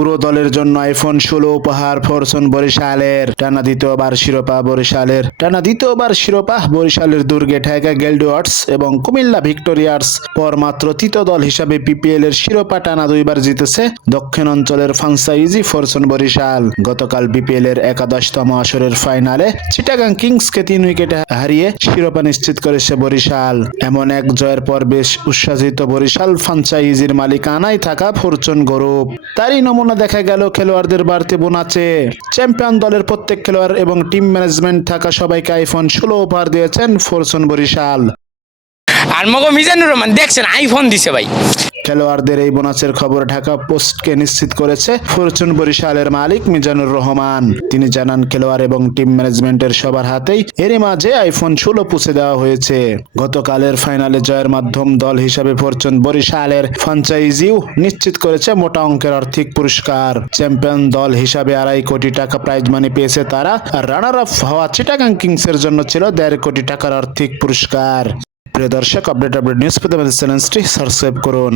পুরো দলের জন্য আইফোন ষোলো উপহার, ফরচুন বরিশালের, টানা দ্বিতীয়বার শিরোপা বরিশালের, টানা দ্বিতীয়বার শিরোপা বরিশালের দুর্গে ঠেকা গেলডুয়ার্স এবং কুমিল্লা ভিক্টোরিয়ার্স। পর মাত্র তৃতীয় দল হিসাবে পিপিএল এর শিরোপা টানা দুইবার জিতেছে দক্ষিণ অঞ্চলের ফ্রান্সাইজি ফরচুন বরিশাল। গতকাল বিপিএল এর একাদশতম আসরের ফাইনালে চিটাগাং কিংসকে তিন উইকেটে হারিয়ে শিরোপা নিশ্চিত করেছে বরিশাল। এমন এক জয়ের পর বেশ উচ্ছ্বাসিত বরিশাল ফ্রাঞ্চাইজির মালিকানায় থাকা ফরচুন গ্রুপ তারই নমুনা দেখা গেল, খেলোয়াড়দের বাড়তে বোনাচে চ্যাম্পিয়ন দলের প্রত্যেক খেলোয়াড় এবং টিম ম্যানেজমেন্ট থাকা সবাইকে আইফোন ষোলো ওভার দিয়েছেন ফোরসন বরিশাল। আর মগো মিজানুর রহমান, দেখছেন আইফোন দিছে ভাই। খেলোয়াড়দের এই বোনাসের খবর ঢাকা পোস্টকে নিশ্চিত করেছে ফরচুন বরিশালের মালিক মিজানুর রহমান। তিনি জানান, খেলোয়াড় এবং টিম ম্যানেজমেন্টের সবার হাতেই এরই মাঝে আইফোন ষোলো পুষে দেওয়া হয়েছে। গতকালের ফাইনালে জয়ের মাধ্যম দল হিসাবে ফরচুন বরিশালের ফ্রাঞ্চাইজিও নিশ্চিত করেছে মোটা অঙ্কের আর্থিক পুরস্কার। চ্যাম্পিয়ন দল হিসাবে আড়াই কোটি টাকা প্রাইজ মানি পেয়েছে তারা, আর রানার আপ হওয়া চিটাগাং কিংসের জন্য ছিল দেড় কোটি টাকার আর্থিক পুরস্কার। প্রিয় দর্শক আপডেট আপডেট নিউজ পেতে আমাদের চ্যানেলটি সাবস্ক্রাইব করুন